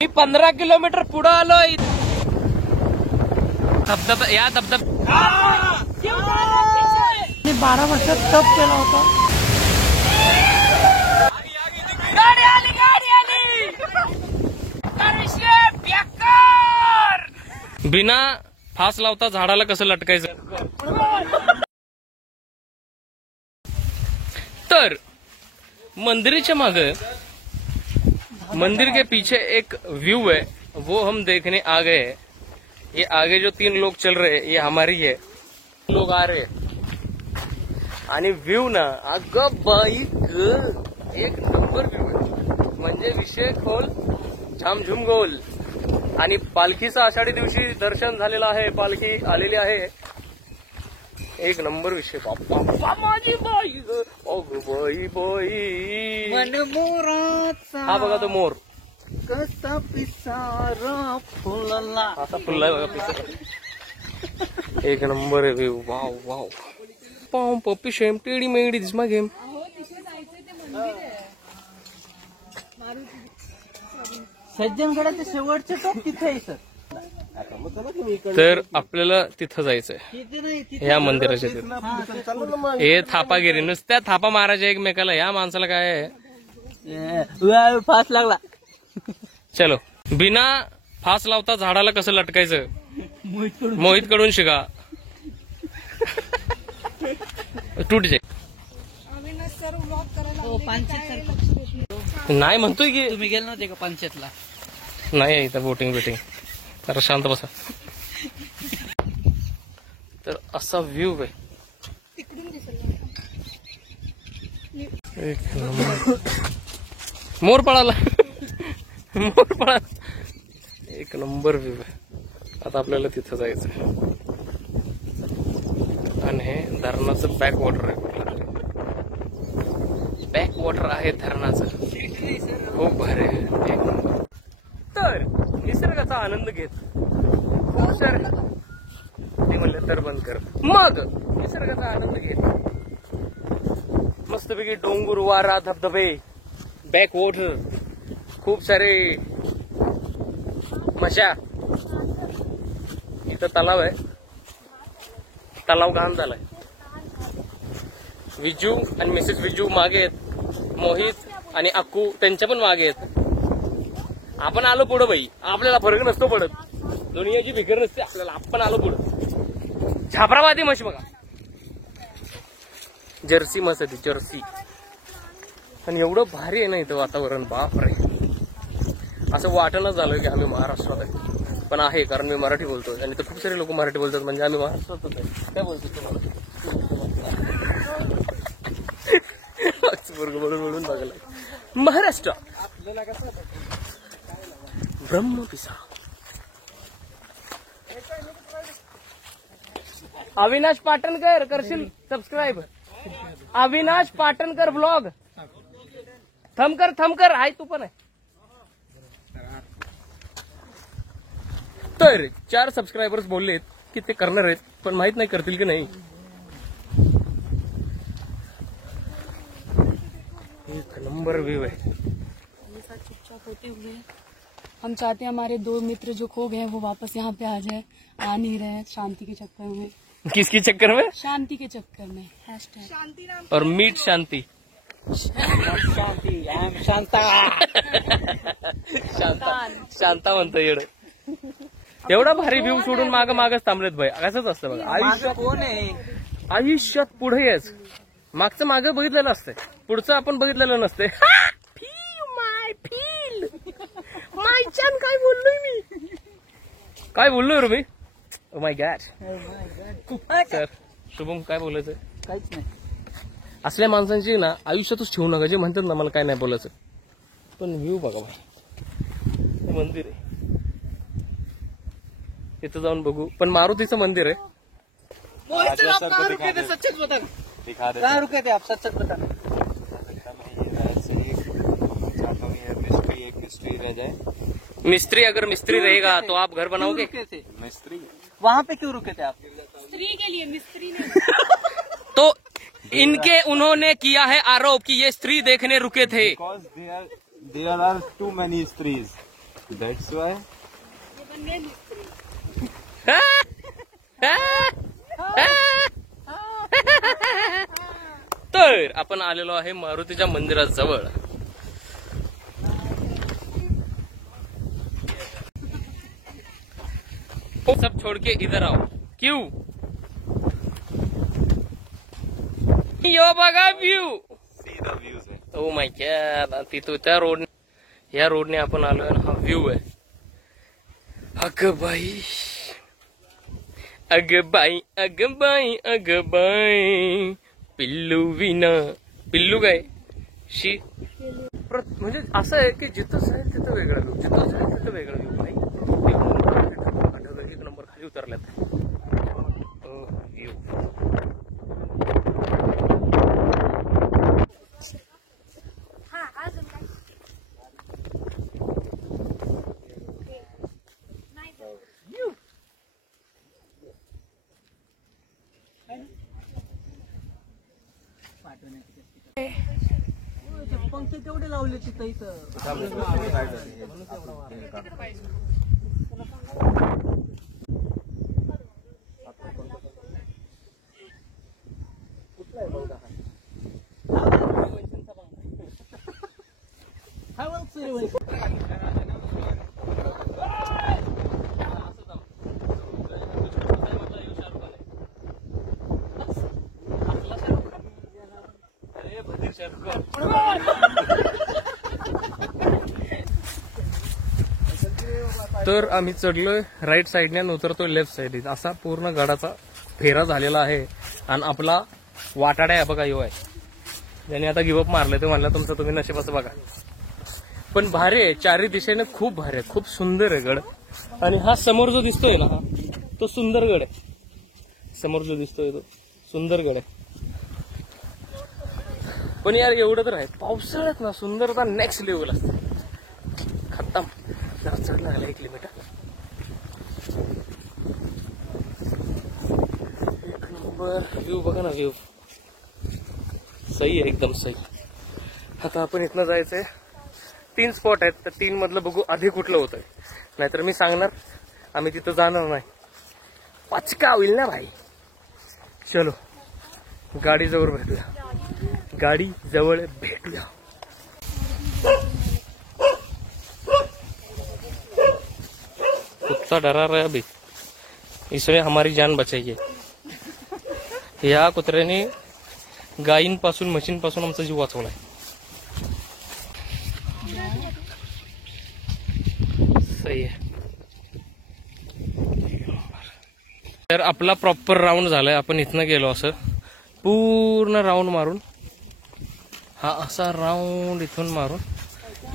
मी 15 kilometre पुढे आलोय. धबधबा या धबधबा 12 वर्षात तप केला होता. गाडी आली बिना फास लावता झाडाला कसं लटकायचं. तर मंदिरच्या मागे मंदिर के पीछे एक व्यू है, वो हम देखने आ गए हैं. ये आगे जो 3 लोग चल रहे हैं ये हमारी है, लोग आ रहे आणि व्यू ना अगं बाईक एक नंबर व्यू आहे. म्हणजे विषय खोल झामझुम गोल. आणि पालखीचं आषाढी दिवशी दर्शन झालेलं आहे, पालखी आलेली आहे. एक नंबर विषय. बाप्पा माझी बाई अगं बाई बाई. मनमोराचा हा बघा तो मोर कसा पिसारा फुलला. असा फुललाय बघा पिसा. एक नंबर आहे view. Wow wow. Palm puppy shame teddy मेडी दिस माय गेम. सज्जनगडाचे शेवटचे टोक तिथे आहे सर. तर आपल्याला तिथं जायचंय तिथे नाही, तिथे ह्या मंदिराच्या तिथं. हे थापागिरी नुसत्या थापा मारायच्या एकमेकाला. या माणसाला काय आहे. फास लागला. चलो बिना फास लावता झाडाला कसं लटकायचं मोहित कडून शिका. टूट जाय. नाही म्हणतोय की तुम्ही गेले नव्हते का पंचायतला. नाही इथं बोटिंग बिटिंग. तर शांत बसा. तर असा व्ह्यू आहे. एक नंबर. मोर पळाला. मोर पळाला. एक नंबर व्ह्यू आहे. आता आपल्याला तिथं जायचं आणि हे धरणाचं बॅक वॉटर आहे. बॅक वॉटर आहे धरणाचं. खूप भारी आहे. तर निसर्गाचा आनंद घेत खूप सारे ते म्हणले तर बंद कर. मग निसर्गाचा आनंद घेत मस्तपैकी डोंगर वारा धबधबे बॅक वॉटर खूप सारे मजा. इथं तलाव आहे. तलाव घाण झालाय. विजू आणि मिसेस विजू मागे आहेत. मोहित आणि अक्कू त्यांच्या पण मागे आहेत. आपण आलो पुढं बाई. आपल्याला फरक नसतो पडत. दुनियाची फिकर नसते आपल्याला. आपण आलो पुढं. झापराबादी म्हशी बघा. जर्सी म्हस आहे ती जर्सी. आणि एवढं भारी आहे ना इथं वातावरण. बापरे असं वाटणं झालं की आम्ही महाराष्ट्रात आहे. पण आहे कारण मी मराठी बोलतोय आणि तर खूप सारे लोक मराठी बोलतात म्हणजे आम्ही महाराष्ट्रातच आहे. काय बोलतो तुम्हाला म्हणून बघायला महाराष्ट्र ब्रह्मपिसा. अविनाश पाटणकर करशील सबस्क्राईब. अविनाश पाटणकर ब्लॉग. थमकर आहे तू पण आहे. तर 4 सबस्क्रायबर्स बोललेत की ते करणार आहेत पण माहित नाही करतील की नाही. एक नंबर व्यू है. चुपचाप होते हुए हम चाहते हैं हमारे 2 मित्र जो खो गए वो वापस यहाँ पे आ जाए. आ नहीं रहे शांति के चक्कर में. किसकी चक्कर में. शांति के चक्कर में. #. और मीट शांति. शांता शांता म्हणतो येड. एवढा भारी व्ह्यू सोडून मागच थांबलेत भाई. असंच असतं बघा आयुष्यात. कोण आहे आयुष्यात पुढे यायच. मागचं मागं बघितलेलं असतंय. पुढचं आपण बघितलेलं नसतंय. माय छान काय बोललोय मी. काय बोललोय रे मी. Oh my God. Sir Shubham काय बोलायचं. काहीच नाही. असल्या माणसांची ना आयुष्यातच ठेवू नका. जे म्हणतात ना मला काय नाही बोलायचं. पण व्ह्यू बघा भाई. मंदिर आहे तिथं जाऊन बघू. पण मारुतीचं मंदिर आहे. कहाँ रुके थे सच बता. कहाँ रुके थे आप सच बता. मिस्त्री रह जाए. मिस्त्री अगर मिस्त्री रहेगा तो आप घर बनाओगे. मिस्त्री वहाँ पे क्यों रुके थे आप. स्त्री के लिए मिस्त्री ने. तो इनके उन्होंने किया है आरोप कि ये स्त्री देखने रुके थे. Because there are too many स्त्रीज. That's why. तर आपण आलेलो आहे मारुतीच्या मंदिराजवळ. सब छोड़ के इधर आओ. क्यों? यो बघा व्ह्यू. See the views है. ओ माय गॉड. तिथं त्या रोड, या रोडने आपण आलोय आणि हा व्ह्यू आहे. अगं बाई, अगं बाई, अगं बाई, अगं बाई, पिल्लू विना. पिल्लू काय शी. म्हणजे असं आहे की जिथं जाईल तिथं वेगळा व्ह्यू, जिथं जाईल तिथं वेगळा व्ह्यू. नाही एक नंबर खाली उतरल्यात. व्ह्यू पंख तेवढे लावले तिथं इथं. तर आम्ही चढलोय राईट साईडने आणि उतरतोय लेफ्ट साईडने. असा पूर्ण गडाचा फेरा झालेला आहे. आणि आपला वाटाडा आहे बघा, यो आहे ज्याने आता गिवअप मारलं. ते म्हणलं तुमचं तुम्ही नशिबाचं बघा. पण भारी आहे, चारी दिशेने खूप भारी आहे, खूप सुंदर आहे गड. आणि हा समोर जो दिसतोय ना, हा तो सुंदर गड आहे. समोर जो दिसतोय तो सुंदर गड आहे. पण यार एवढं तर आहे, पावसाळ्यात ना सुंदरता नेक्स्ट लेवल असते. खत्म. जरा चढ लागला 1 किलोमीटर. एक नंबर व्ह्यू बघा ना, व्ह्यू सही आहे, एकदम सही. आता आपण इथनं जायचंय. 3 स्पॉट आहेत, तर 3 मधलं बघू आधी कुठलं होतंय. नाहीतर मी सांगणार आम्ही तिथं जाणार नाही, पचका होईल ना भाई. चलो गाडी जवळ भेटूया, गाडी जवळ भेटूया. कुत्ता डरा रहा है अभी, इसने हमारी जान बचाई है. या कुत्र्याने गायींपासून म्हशींपासून आमचा जीव वाचवलाय. सही आहे. तर आपला प्रॉपर राऊंड झालाय. आपण इथनं गेलो असं पूर्ण राऊंड मारून, हा असा राऊंड इथून मारून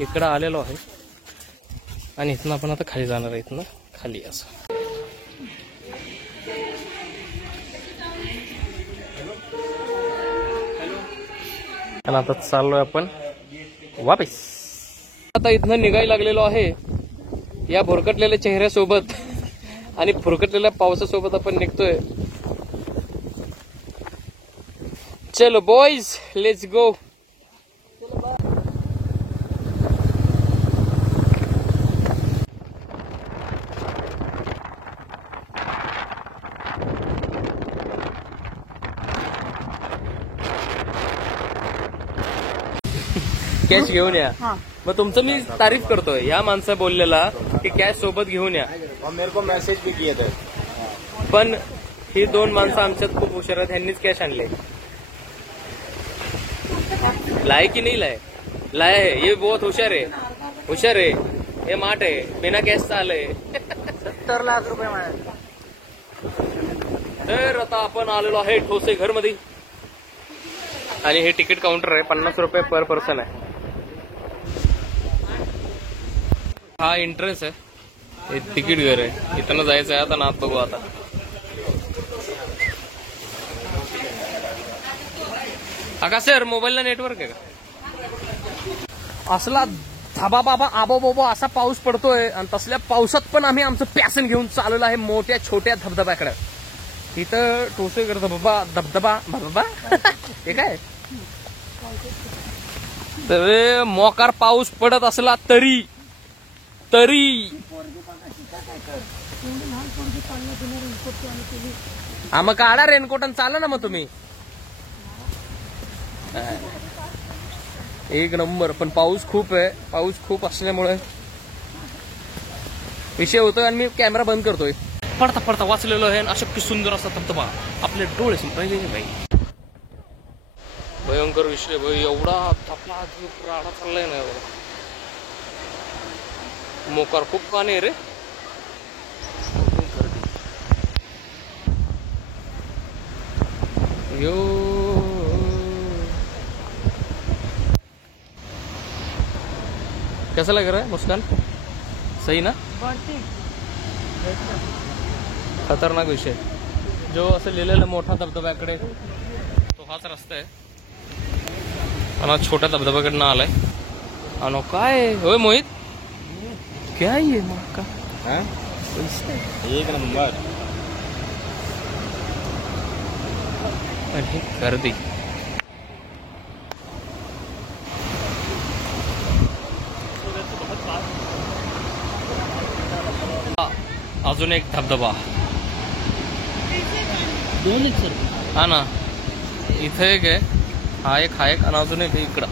इकडं आलेलो आहे. आणि इथनं आपण आता खाली जाणार आहे. इथनं खाली असं. आणि आता चाललोय आपण वापस. आता इथनं निघायला लागलेलो आहे. या भुरकटलेल्या चेहऱ्यासोबत आणि भुरकटलेल्या पावसासोबत आपण निघतोय. चलो बॉयज, लेट्स गो. कॅश घेऊन या. मग तुमचं मी तारीफ करतोय. या माणसा बोललेला की कॅश सोबत घेऊन या. मेरे को मैसेज भी किए थे. पण ही 2 माणसं आमच्यात खूप हुशार आहेत. ह्यांनीच कॅश आणले. लाए की नहीं लाए? लाए है. ये बहुत हुशार है, हुशार है. हे माठ आहे, बिना कॅशचा आलंय. 70 लाख रुपये माझ्या. तर आता आपण आलेलो आहे ठोसे घर मध्ये. आणि हे तिकीट काउंटर आहे. 50 रुपये पर पर्सन आहे. हा एंट्रन्स आहे, हे तिकीट घर आहे. इथं जायचं आहे. आता नात बघू. आता आकाश सर, मोबाईलला नेटवर्क आहे का? असला धाबा बाबा आबो बोबो असा पाऊस पडतोय. आणि तसल्या पावसात पण आम्ही आमचं पॅसन घेऊन चाललेलो आहे मोठ्या छोट्या धबधब्याकडे. इथं ठोसेघर धबधबा धबधबा हे काय. तर मोकार पाऊस पडत असला तरी तरी हा मग काढा रेनकोट आणि चाला ना मग तुम्ही. एक नंबर. पण पाऊस खूप आहे. पाऊस खूप असल्यामुळे विषय होतोय आणि मी कॅमेरा बंद करतोय. पडता पडता वाचलेलो आहे. अशक्य सुंदर असा धबधबा आपले डोळे पाहिले भाई. भयंकर विषय भाई. एवढा आपला राडा चाललाय ना. मोकार खूप पाणी आहे रे. यो कैसा लग रहा है मुस्कान? सही ना? खतरनाक विषय. जो असं लिहिलेलं मोठा धबधब्याकडे तो हाच रस्ता आहे. आणि छोट्या धबधब्याकडनं आलाय. आणि काय होय मोहित क्या ये मग का एक नंबर. आणि गर्दी. अजून एक धबधबा. हा ना इथे एक आहे. हा एक आणि अजून एक इकडं.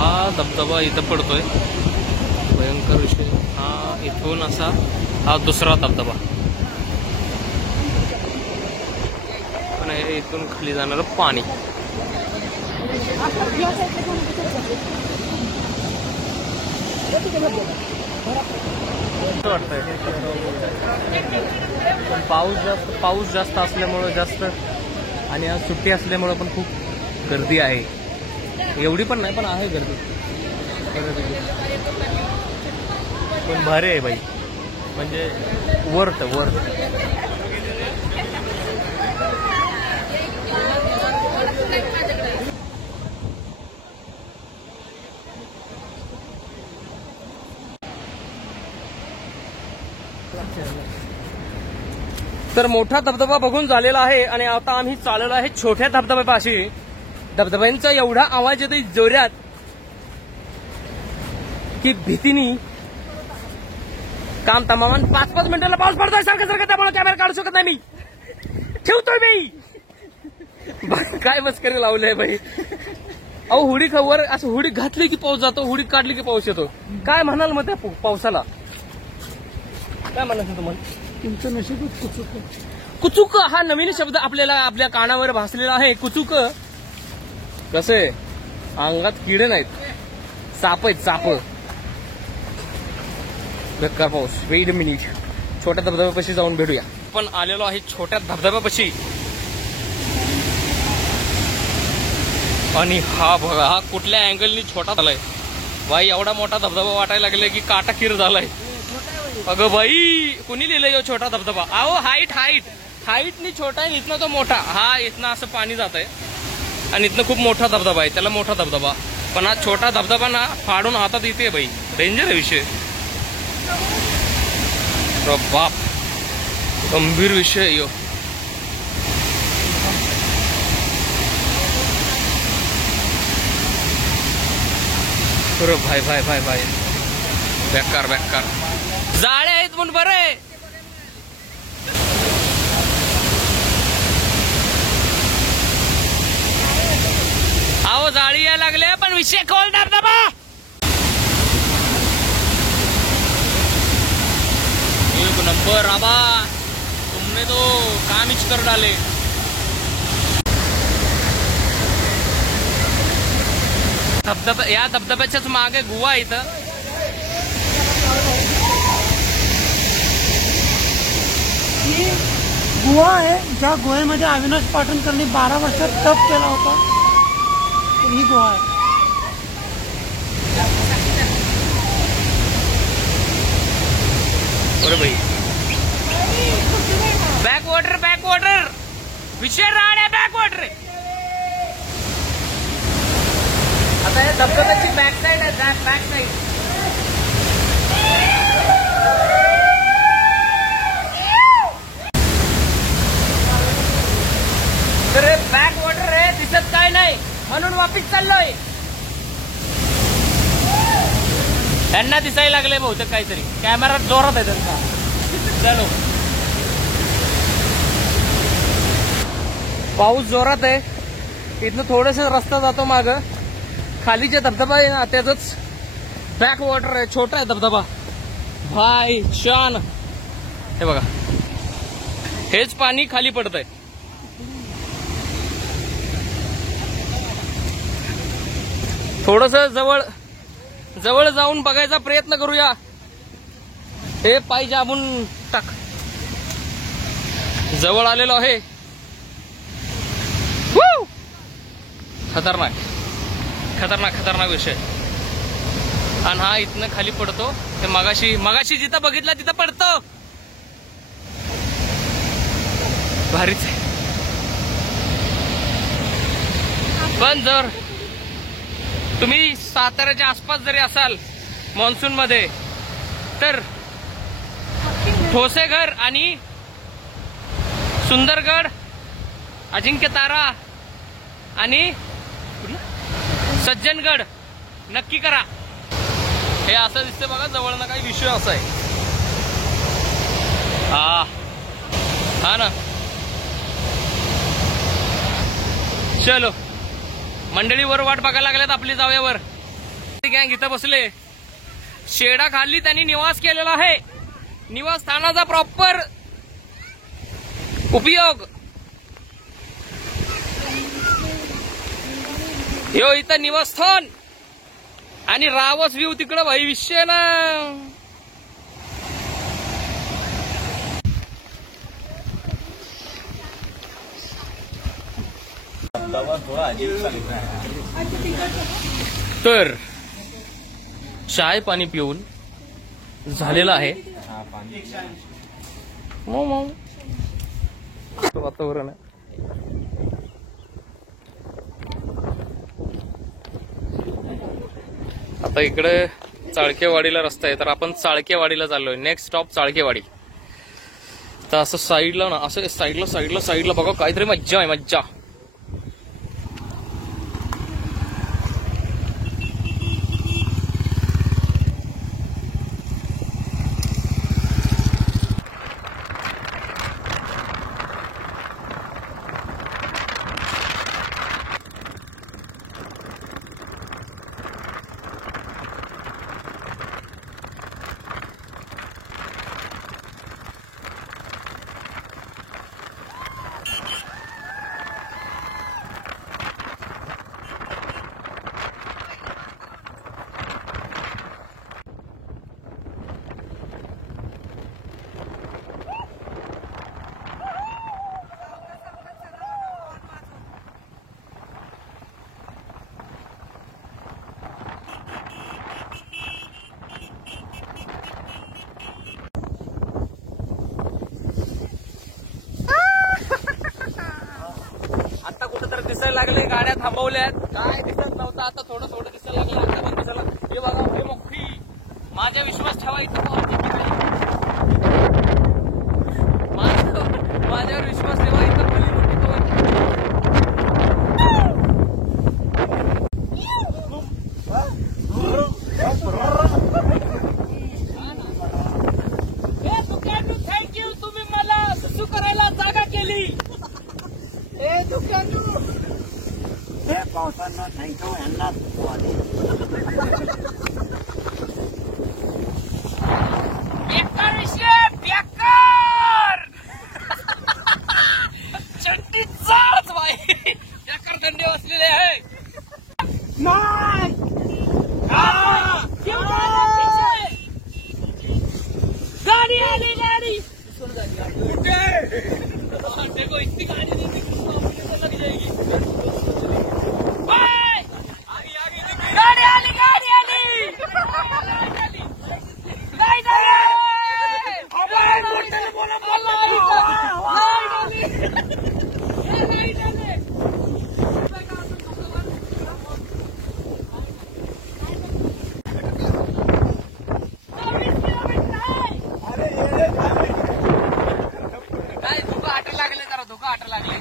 हा धबधबा इथं पडतोय. भयंकर विषय. हा इथून असा हा दुसरा धबधबा. पण हे इथून खाली जाणारं पाणी. वाटतंय पण पाऊस जास्त असल्यामुळं जास्त आणि आज सुट्टी असल्यामुळं पण खूप गर्दी आहे. एवढी पण नाही पण आहे गर्दी. पण भारी आहे बाई. म्हणजे वर्थ. तर मोठा धबधबा बघून झालेला आहे आणि आता आम्ही चाललो आहे छोट्या धबधब्यापाशी. धबधब्यांचा एवढा आवाज येतोय जोरात की भीतीनी काम तमामान. 5-5 मिनिटाला पाऊस पडतोय सारखं. त्यामुळे कॅमेरा काढू शकत नाही मी. ठेवतोय मी. काय मस्करी लावलंय बाई. अहो हुडी खबर असं हुडी घातली की पाऊस जातो. हुडी काढली की पाऊस येतो. काय म्हणाल मग त्या पावसाला? काय म्हणायचं तुम्हाला? तुमचं नशीबच कुचूक. कुचूक हा नवीन शब्द आपल्याला आपल्या कानावर भासलेला आहे. कुचूक कसे अंगात किडे नाहीत. साप आहेत साप. बेकार पाऊस. Wait minute. छोट्या धबधब्यापाशी जाऊन भेटूया. पण आलेलो आहे छोट्या धबधब्यापाशी. आणि हा बघा हा कुठल्या अँगलनी छोटा झालाय बाई. एवढा मोठा धबधबा वाटायला लागलाय की काटा किर झालाय. अगं बाई कुणी लिहिलंय यो छोटा धबधबा? अहो हाईटनी छोटा आहे. इथनं तो मोठा. हा इथनं असं पाणी जात आहे आणि इथनं खूप मोठा धबधबा आहे. त्याला मोठा धबधबा. पण हा छोटा धबधबा ना फाडून हातात येते बाई. डेंजर आहे विषय. बाप गंभीर विषय यो. भाई बेकार जाळे आहेत म्हणून बरं. अहो जाळी यायला लागले पण विषय खोल धबधबा. एक नंबर आबा. तुमने तो काम हिच कर डाले. या धबधब्याच्याच मागे गुहा इथं. गुहा आहे. ज्या गुहेमध्ये अविनाश पाटणकरनी 12 वर्षात तप केला होता. ही गुहा आहे. बरं भाई. बॅकवॉटर विषय राहणे. बॅकवॉटर आता या धबधब्याची बॅक साईड आहे. बॅक साईड तर बॅक वॉटर आहे, दिसत काय नाही म्हणून वापिस चाललोय. त्यांना दिसायला लागले बहुतेक काहीतरी, कॅमेरा जोरात आहे त्यांचा. चलो, पाऊस जोरात आहे. इथनं थोडस रस्ता जातो माग, खाली जे धबधबा आहे ना त्याच बॅक वॉटर आहे, छोटा आहे धबधबा. भाई छान. हे बघा, हेच पाणी खाली पडत आहे. थोडस जवळ जवळ जाऊन बघायचा प्रयत्न करूया. हे पाय जाबून टाक. जवळ आलेलो आहे. खतरनाक खतरनाक खतरनाक विषय. आणि हा इथनं खाली पडतो. ते मगाशी जिथं बघितलं तिथं पडतो. भारीच आहे. पण जर तुम्ही साताऱ्याच्या आसपास जरी असाल मान्सून मध्ये, तर ठोसेघर आणि सुंदरगड, अजिंक्यतारा आणि सज्जनगड नक्की करा. हे असं दिसतं बघा जवळ ना, काही विषय असा आहे. हा ना. चलो, मंडळीवर वाट बघायला लागल्यात आपली. जाव्यावर गँग इथं बसले. शेडाखाली त्यांनी निवास केलेला आहे. निवासस्थानाचा प्रॉपर उपयोग. यो इथं निवासस्थान आणि रावस व्ह्यू तिकडं. भाई विषय ना. थोड़ा अजीब सा दिख रहा है. तर चाय पाणी पिऊन झालेलं आहे. वातावरण आहे. आता इकडे चाळकेवाडीला रस्ता आहे, तर आपण चाळकेवाडीला चाललोय. Next stop Chalkewadi. तर असं साईडला ना, असं साईडला बघा, काहीतरी मज्जा आहे, मज्जा. दिसायला लागले, गाड्या थांबवल्यात. काय दिसत नव्हतं, आता थोडं थोडं दिसायला लागलं. आता पण दिसायला. हे बघा, हे मोठी. माझ्या विश्वास ठेवा इथं. माझ्यावर विश्वास ठेवा इथं. भली मोठी थँक्यू, तुम्ही मला सुसू करायला जागा केली. हे पावसांना थँक्यू यांना. बेकार विषय, बेकार. चट्टीचाच भाई, बेकार धंदे असलेले आहे. गाडी आली, गाडी कुठे? देखो इतनी गाड़ी लग जाएगी. गाड़ी आली, गाड़ी आली. नाही डोकं आट लागले.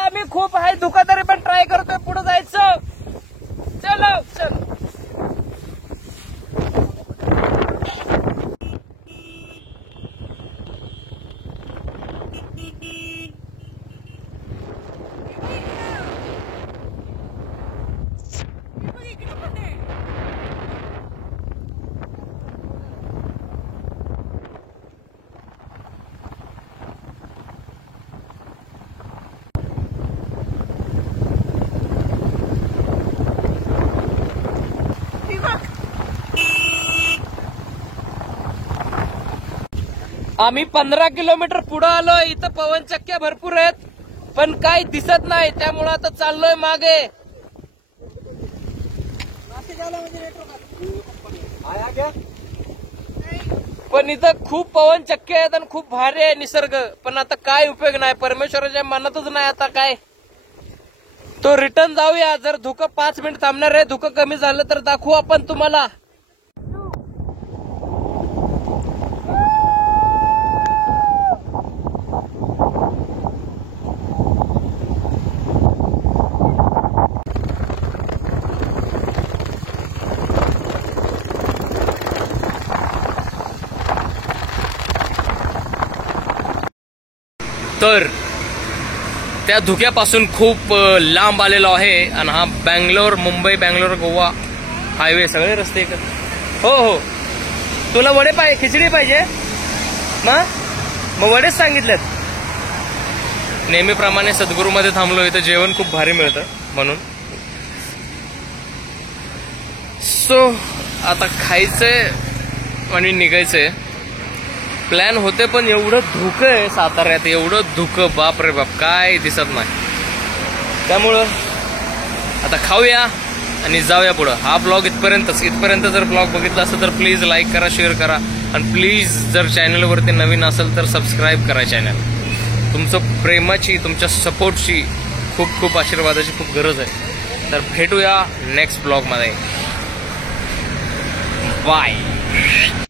आम्ही खूप आहे धुका तरी पण ट्राय करतोय पुढे जायचं. चलो चल. आम्ही 15 किलोमीटर पुढे आलोय. इथं पवनचक्क्या भरपूर आहेत पण काही दिसत नाही, त्यामुळे आता चाललोय मागे. पण इथं खूप पवनचक्क्या आहेत आणि खूप भारी आहे निसर्ग, पण आता काय उपयोग नाही. परमेश्वराच्या मनातच नाही आता काय. तो रिटर्न जाऊया. जर धुकं 5 मिनिट थांबणार आहे, धुकं कमी झालं तर दाखवू आपण तुम्हाला. तर त्या धुक्यापासून खूप लांब आलेलो आहे आणि हा बँगलोर, मुंबई, बँगलोर, गोवा हायवे सगळे रस्ते एकच. हो हो, तुला वडे पाहिजे, खिचडी पाहिजे ना? मग वडेच सांगितलेत. नेहमीप्रमाणे सद्गुरूमध्ये थांबलो. इथं जेवण खूप भारी मिळतं म्हणून. सो आता खायचंय आणि निघायचंय. प्लॅन होते पण एवढं धुकं आहे साताऱ्यात, एवढं धुकं, बाप रे बाप, काय दिसत नाही. त्यामुळं आता खाऊया आणि जाऊया पुढं. हा ब्लॉग इथपर्यंत जर ब्लॉग बघितला असेल तर प्लीज लाईक करा, शेअर करा आणि प्लीज जर चॅनलवरती नवीन असेल तर सबस्क्राईब करा चॅनल. तुमचं प्रेमाची, तुमच्या सपोर्टची, खूप खूप आशीर्वादाची खूप गरज आहे. तर भेटूया नेक्स्ट ब्लॉगमध्ये. बाय.